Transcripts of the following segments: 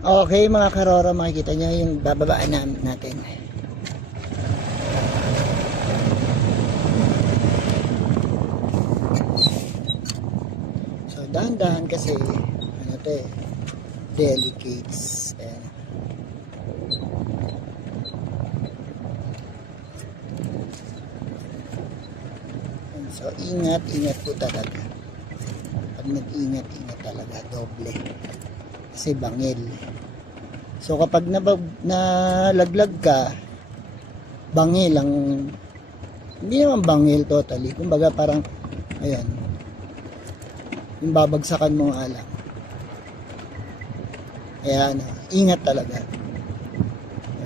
Okay mga karoro, makikita nyo yung bababaan natin. So dahan-dahan kasi ano to eh, delicates. Ayan. So ingat po talaga. Pag nag-ingat talaga, doble. Kasi bangil. So kapag nalaglag ka, bangil ang, hindi naman bangil totally. Kumbaga parang, ayan, yung babagsakan mo nga lang. Kaya ano, ingat talaga.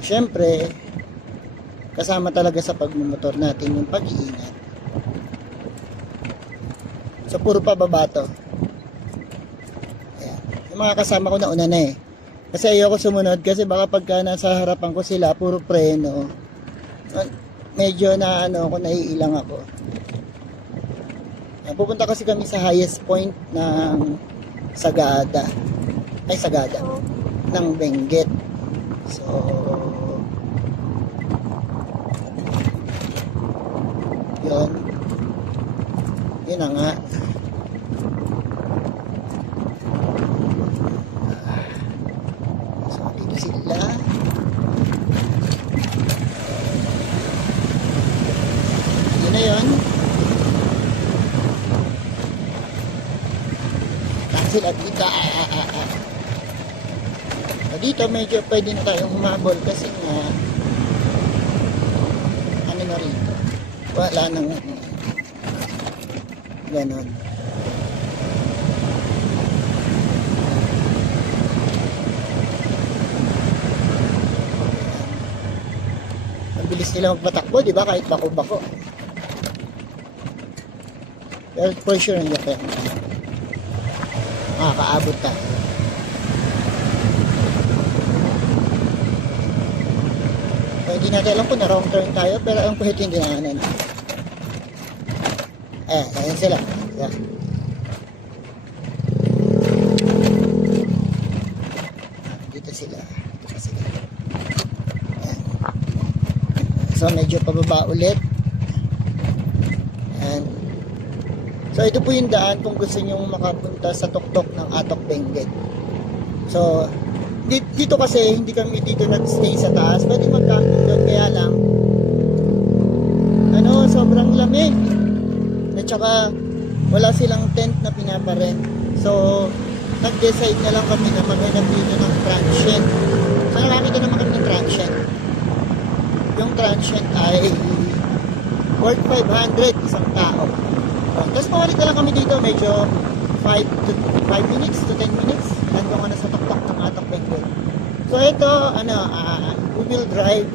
Siyempre, kasama talaga sa pagmumotor natin yung pag-iingat. So puro pababa to. Ayan. Yung mga kasama ko na una na eh. Kasi ayoko sumunod kasi baka pagka nasa harapan ko sila puro preno, medyo na ano ako, naiilang ako. Pupunta kasi kami sa highest point ng Sagada ng Benguet. So yun na nga. So dito sila. Yun na yun. Sila dito. Dito medyo pwede na tayong humabol kasi nga ano na rito, wala nang ganon. Ang bilis nila magpatakbo, di ba? Kahit bako-bako. Pero for sure hindi pa makakaabot tayo. Hindi natin alam kung na wrong turn tayo, pero alam ko hindi na ano. Ayan sila. Yeah. Dito sila. Ayan. So medyo pababa ulit. Ayan. So ito po yung daan kung gusto nyo makapunta sa tuktok ng Atok Benguet. So dito kasi hindi kami dito nag-stay sa taas, pwede mag-camping doon, kaya lang ano, sobrang lamig at saka wala silang tent na pinaparent. So nag-decide na lang kami na maghanap dito ng transient. So nakakita naman kami ng transient. Yung transient ay worth 500 isang tao. Tapos pabalik na lang kami dito, medyo 5 minutes to 10 minutes nandun ka na sa tuktok ng Atok Benguet. So ito, we will drive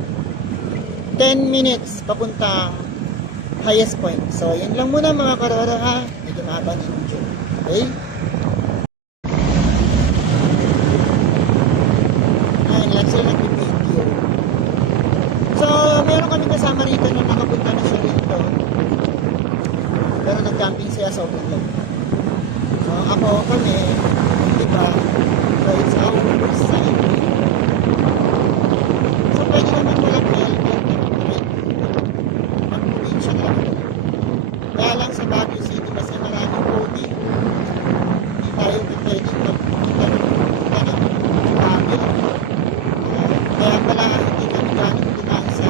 10 minutes papunta highest point. So yun lang muna mga karoro ha, medyo mahaba na yung video. Okay? Ayun lang sila nag-video. So meron kami kasama rito na nakapunta na siya rito, pero nag-camping siya sa ulan. So ako, kami, diba, so it's our first time. So pwede naman walang helmet, mag-provincia lang. Kaya lang sa Baguio City kasi maraming coding, hindi tayo pwede magpunta ng Baguio. Kaya pala hindi kami galing dumaan sa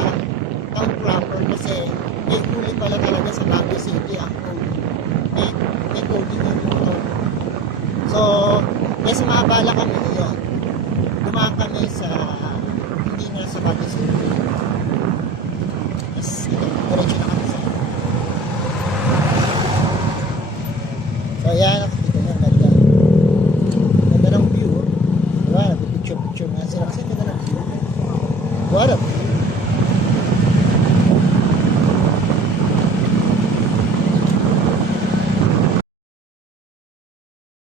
town proper kasi may huli pala talaga sa Baguio City ang may coding yung motor. So, kasi maabala kami yun. Dumaan kami sa hindi na sa Baguio City. Tapos, diretso na kami sa so, ayan, nakikita nyo, ganda. Ganda ng view. Diba, nag-picture nga sila kasi ganda ng view. What up?